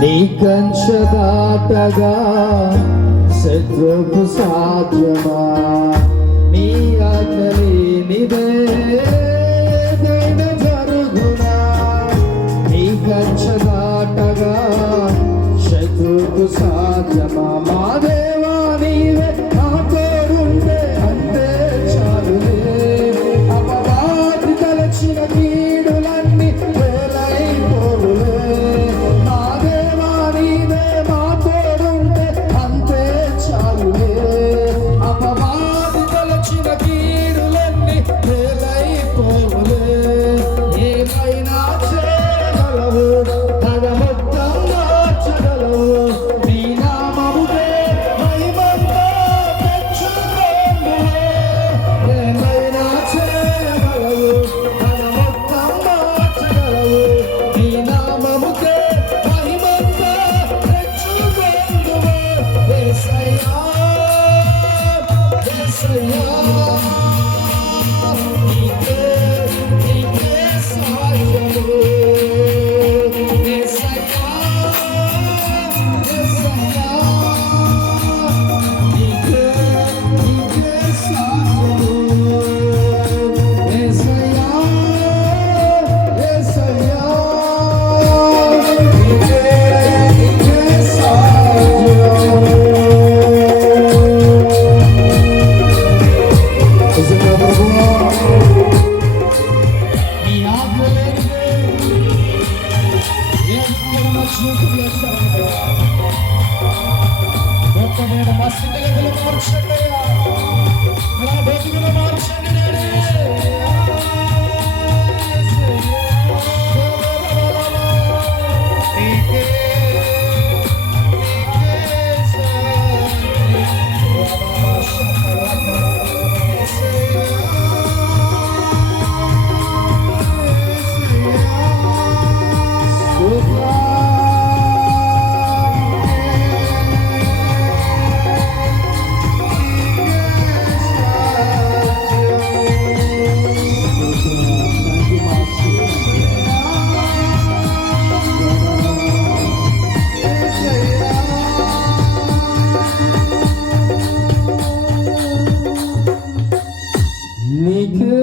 నీ కంచె దాటగా శత్రుకు సాధ్యమా? నీ ఆకలి నిదే జరుగునా? నీ కంచె దాటగా శత్రుకు సాధ్యమా? మా దేవా నీవే నా తోడుంటే అంతే చాలులే. అపవాది తలచిన కీడులన్నీ వేలైపోవులే. మా దేవా నీవే మా తోడుంటే అంతే చాలులే. అపవాది తలచిన కీడులన్నీ వేలైపోవులే. ఏమైనా చేయగలవు, తన మొత్తం మార్చగలవు. నీ నామముకే మహిమంతా తెచ్చుకొందువే. ఏమైనా చేయగలవు, తన మొత్తం మార్చగలవు. నీ నామముకే మహిమంతా తెచ్చుకొందువే. యేసయ్యా, యేసయ్యా, నీకే సాధ్యము. యేసయ్యా, యేసయ్యా, నీకే సాధ్యము. యేసయ్యా, యేసయ్యా, నీకే సాధ్యము. నిజంగా ప్రభువా, నీ ఆజ్ఞ లేనిదే ఏది కూడా నచ్చినట్టు చేస్తానయ్యా. గొప్ప నేను మా స్థితిగతులు మార్చండి అయ్యా. నా బతుకులు మార్చండి డాడీ. నీకే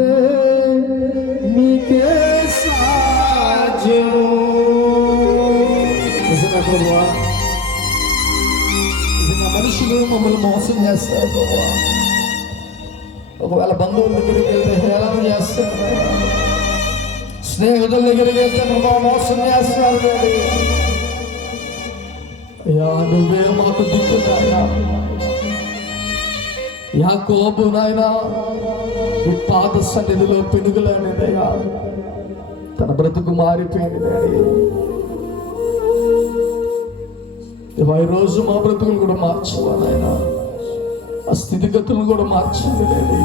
నీకే సాధ్యము. నిజంగా ప్రభువా, నిజంగా మనుషులు మమ్మల్ని మోసం చేస్తారు ప్రభువా. ఒకవేళ బంధువుల దగ్గరికి వెళ్తే హేళన చేస్తారు, స్నేహితుల దగ్గరికి వెళ్తే ప్రభావ మోసం చేస్తారు. అయ్యా, నువ్వే మాకు దిక్కు నాయనా. యాకోబు నాయనా నీ పాద సన్నిధిలో పెనుగులనేదయ్యా, తన బ్రతుకు మారిపోయింది డాడీ. ఈ రోజు మా బ్రతుకులు కూడా మార్చవా నాయనా, ఆ స్థితిగతులను కూడా మార్చండి డాడీ.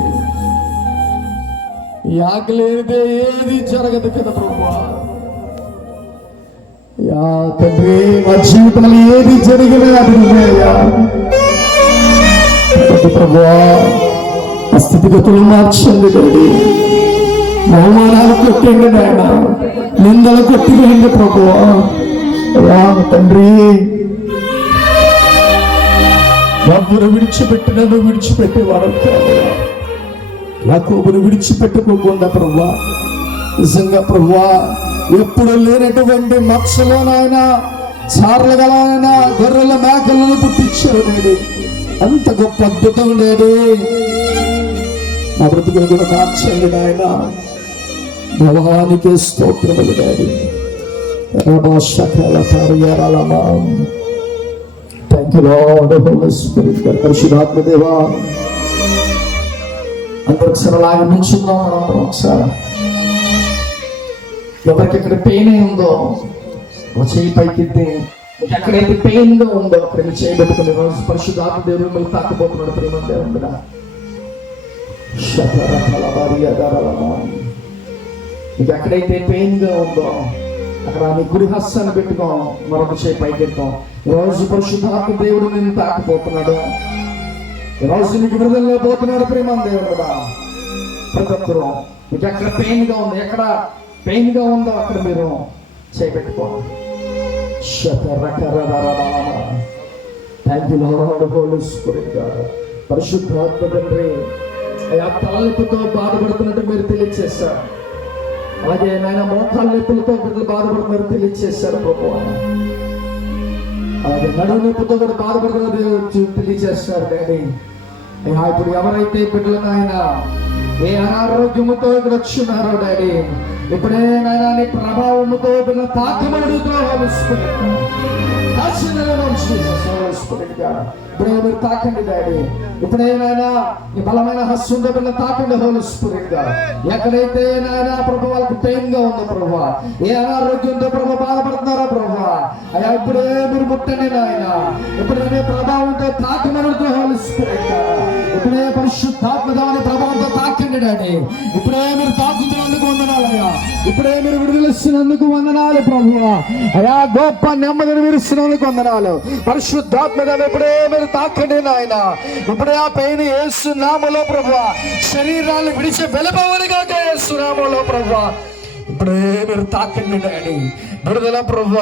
ఈ ఆకలి లేనిదే ఏది జరగదు కదా ప్రభువా. యా తండ్రి, మా జీవితంలో ఏది జరిగినా అది నువ్వేయ్యా ప్రభువా. ఆ స్థితిగతులు మార్చండి డాడీ. అవమానాలు కొట్టండి నాయన, నిందలు కొట్టివేయండి ప్రభువా. తండ్రి, ఎవరు విడిచిపెట్టినను విడిచిపెట్టేవాడు యాకోబును విడిచిపెట్టుకోకుండా ప్రభువా. నిజంగా ప్రభువా, ఎప్పుడు లేనటువంటి మత్స్యలోనైనా చార్లు గలైనా గొర్రెల మేకలను పుట్టించారు డాడీ. అంత గొప్ప అద్భుతం డాడీ. నా బ్రతుకులు కూడా మార్చండి నాయన. భవానికి స్తోత్రములు daddy. Thank you Lord Holy Spirit. పరిశుద్ధాత్మ దేవా, అందరూ ఒకసారి లాగా నుంచుందాం. ఒకసారి ఎవరికి ఎక్కడ పెయిన్ ఉందో చేయి పైకిద్ది. ఎక్కడైతే పెయిన్ గా ఉందో అక్కడ మీరు చేయబెట్టుకుని రోజు పరిశుద్ధాత్మ దేవుడు మిమ్మల్ని తాకబోతున్నాడు. ప్రేమ దేవుడా, మీకు ఎక్కడైతే పెయిన్ గా ఉందో అక్కడ నీ గుడి హస్తాన్ని పెట్టుకో, మరొక చేయి పైకెత్తాం. రోజు పరిశుద్ధాత్మ దేవుడు నిన్ను తాకపోతున్నాడు. రోజు నీకు విడుదల పోతున్నాడు. ప్రేమ దేవుడా, ప్రతి ఒక్కరు మీకు ఎక్కడ పెయిన్ గా ఉందో, ఎక్కడ పెయిన్ గా ఉందో అక్కడ మీరు చేపెట్టుకోండి. Thank you Lord Holy Spirit God. పరిశుద్ధాత్మ తండ్రి అయా తలనొప్పితో బాధపడుతున్నట్టు మీరు తెలియచేశారు. అలాగే నాయన మోకాళ్ళ నొప్పులతో బిడ్డలు బాధపడుతున్నారు తెలియచేశారు ప్రభు. అలాగే నడుము నొప్పితో కూడా బాధపడుతున్నది తెలియచేస్తారు డాడీ. అయ్యా ఇప్పుడు ఎవరైతే బిడ్డలు నాయన ఏ అనారోగ్యముతో ఇక్కడ వచ్చున్నారో డాడీ, ఇప్పుడే నాయన నీ ప్రభావముతో బిడ్డలు తాకమడుగుతున్నావు. ఇప్పుడే మీరు తాకండి డాడీ. ఇప్పుడే నాయన నీ బలమైన హస్తంతో బిడ్డ తాకండి హోలీ స్పిరిట్ గా. ఎక్కడైతే నాయన ప్రభు వాళ్ళకి పెయిన్ గా ఉందో ప్రభు, ఏ అనారోగ్యంతో ప్రభు బాధపడుతున్నారో ప్రభు, అయ్యా ఇప్పుడే మీరు ముట్టండి నాయన. ఇప్పుడే మీ ప్రభావంతో తాకమడుగుతున్న హోలీ స్పిరిట్ గా. ఇప్పుడే పరిశుద్ధాత్మ దాని ప్రభావంతో తాకండి డాడీ. ఇప్పుడే మీరు తాకుతున్నందుకు వందనాలయ్యా. ఇప్పుడే మీరు విడుదలిస్తున్నందుకు వందనాలు ప్రభు. అయా గొప్ప నెమ్మదిని మీరు ఇస్తున్నందుకు వందనాలు. పరిశుద్ధాత్మ దాన్ని ఇప్పుడే మీరు తాకండి నాయన. ఇప్పుడే ఆ పెయిన్ యేసు నామములో ప్రభు, శరీరాన్ని విడిచి వెలుపవనిగా యేసు నామములో ప్రభు, ఇప్పుడే మీరు తాకండి డాడీ. విడుదల ప్రభు.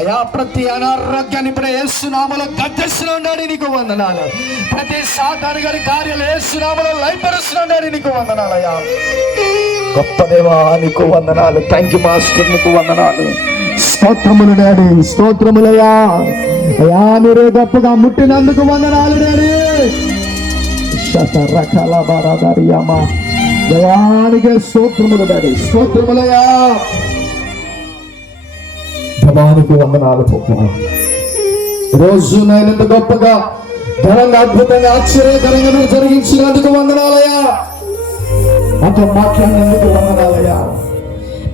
అయా ప్రతి అనారోగ్యాన్ని ఇప్పుడే యేసు నామములో గద్దెస్తున్నాం డాడీ, నీకు వందనాలు. ప్రతి సాతాను గారి కార్యాలు యేసు నామములో లయపరుస్తున్నాం డాడీ, నీకు వందనాలు అయ్యా. గొప్ప దేవా నీకు వందనాలు. థ్యాంక్ యూ మాస్టర్, నీకు వందనాలు. స్తోత్రములు డాడీ, స్తోత్రములయ్యా. అయ్యా మీరే గొప్పగా ముట్టినందుకు వందనాలు డాడీ. రకాల బారాదారియమ్మా దేవానికి స్తోత్రములు డాడీ, స్తోత్రములయ్యా. దేవానికి వందనాలు గొప్ప. రోజు నాయనంత గొప్పగా ఘనంగా అద్భుతంగా ఆశ్చర్యకరంగా మీరు జరిగించినందుకు వందనాలయ్యా. నాతో మాట్లాడినందుకు వందనాలయ్యా.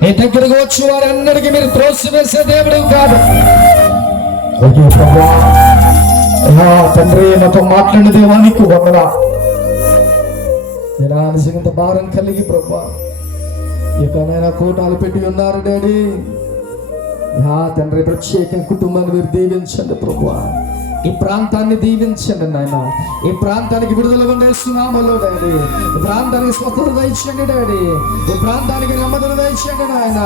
నీ దగ్గరకు వచ్చి వారందరికీ మీరు త్రోసివేసే దేవుడు కాదు తండ్రి. నాతో మాట్లాడిన దేవానికి వందనా. నేను ఆలస్యంత భారం కలిగి ప్రభా ఇక నేను కోటాలు పెట్టి ఉన్నారు డాడీ. తండ్రి ప్రత్యేక కుటుంబాన్ని మీరు దీవించండి ప్రభా. ఈ ప్రాంతాన్ని దీవించండి నాయన. ఈ ప్రాంతానికి విడుదల ఉండేస్తున్నామలో డాడీ. ఈ ప్రాంతానికి స్వస్థత దయచేయండి డాడీ. ఈ ప్రాంతానికి నెమ్మదిని దయచేయండి నాయన.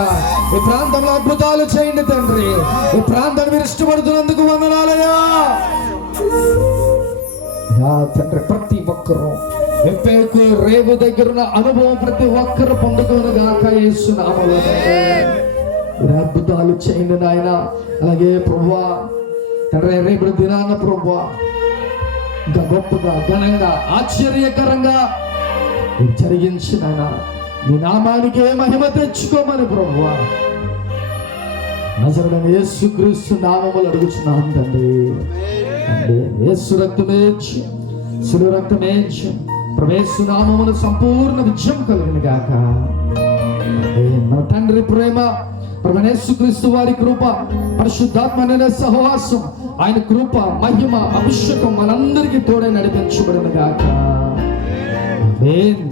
ఈ ప్రాంతంలో అద్భుతాలు చేయండి తండ్రి. ఈ ప్రాంతాన్ని మీరు ఇష్టపడుతున్నందుకు వందనాలయ్యా. తండ్రి ప్రతి ఒక్కరూ ఎప్పేకు రేవు దగ్గర ఉన్న అనుభవం ప్రతి ఒక్కరు పొందుకోనుగాక యేసునామములో అద్భుతాలు చేయండి నాయన. అలాగే ప్రభువా తండ్రి రేపు దినాన్న ప్రభువా ఇంకా గొప్పగా ఘనంగా ఆశ్చర్యకరంగా జరిగించిన మీ నామానికే మహిమ తెచ్చుకోమని ప్రభువా నజరుడైన యేసుక్రీస్తు నామములో అడుగుచున్నాం తండ్రి. యేసు రక్తమే శిలువ రక్తమే యేసు నామములో సంపూర్ణ విజయం కలిగిన గాక. మన తండ్రి ప్రేమ, ప్రభువైన యేసుక్రీస్తు వారి కృప, పరిశుద్ధాత్మ సహవాసం, ఆయన కృప, మహిమ, అభిషేకం మనందరికీ తోడే నడిపించబడిన గాక. ఆమేన్.